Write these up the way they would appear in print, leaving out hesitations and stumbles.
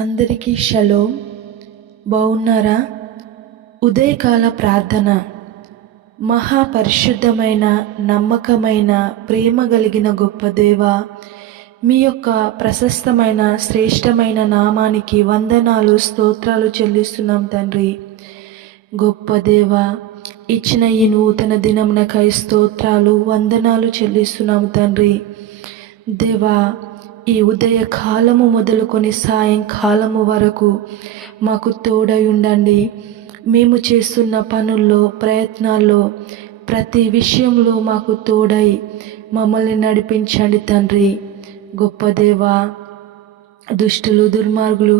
అందరికీ షలోమ్. బాగున్నారా? ఉదయకాల ప్రార్థన. మహాపరిశుద్ధమైన, నమ్మకమైన, ప్రేమ కలిగిన గొప్ప దేవ, మీ యొక్క ప్రశస్తమైన శ్రేష్టమైన నామానికి వందనాలు, స్తోత్రాలు చెల్లిస్తున్నాం తండ్రి. గొప్ప దేవ, ఇచ్చిన ఈ నూతన దినమునకై స్తోత్రాలు, వందనాలు చెల్లిస్తున్నాము తండ్రి. దేవా, ఈ ఉదయ కాలము మొదలుకొని సాయంకాలము వరకు మాకు తోడై ఉండండి. మేము చేస్తున్న పనుల్లో, ప్రయత్నాల్లో, ప్రతి విషయంలో మాకు తోడై మమ్మల్ని నడిపించండి తండ్రి. గొప్ప దేవా, దుష్టులు, దుర్మార్గులు,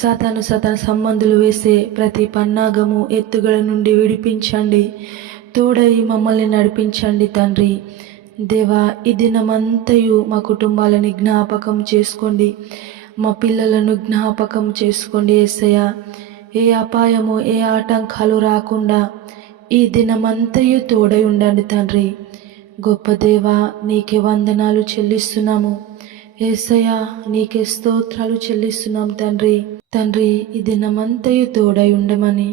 సాతాను సంబంధులు వేసే ప్రతి పన్నాగము, ఎత్తుగడ నుండి విడిపించండి. తోడై మమ్మల్ని నడిపించండి తండ్రి. దేవా, ఈ దినమంతయు మా కుటుంబాలని జ్ఞాపకం చేసుకోండి, మా పిల్లలను జ్ఞాపకం చేసుకోండి యేసయ్య. ఏ అపాయము, ఏ ఆటంకాలు రాకుండా ఈ దినమంతయు తోడై ఉండండి తండ్రి. గొప్ప దేవా, నీకే వందనాలు చెల్లిస్తున్నాము యేసయ్య, నీకే స్తోత్రాలు చెల్లిస్తున్నాం తండ్రి. ఈ దినమంతయు తోడై ఉండమని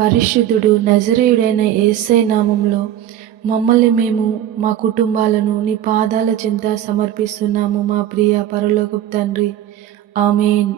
పరిశుద్ధుడు నజరేయుడైన యేసయ్య నామంలో మమ్మల్ని మేము, మా కుటుంబాలను నీ పాదాల చెంత సమర్పిస్తున్నాము మా ప్రియ పరలోకపు తండ్రి. ఆమేన్.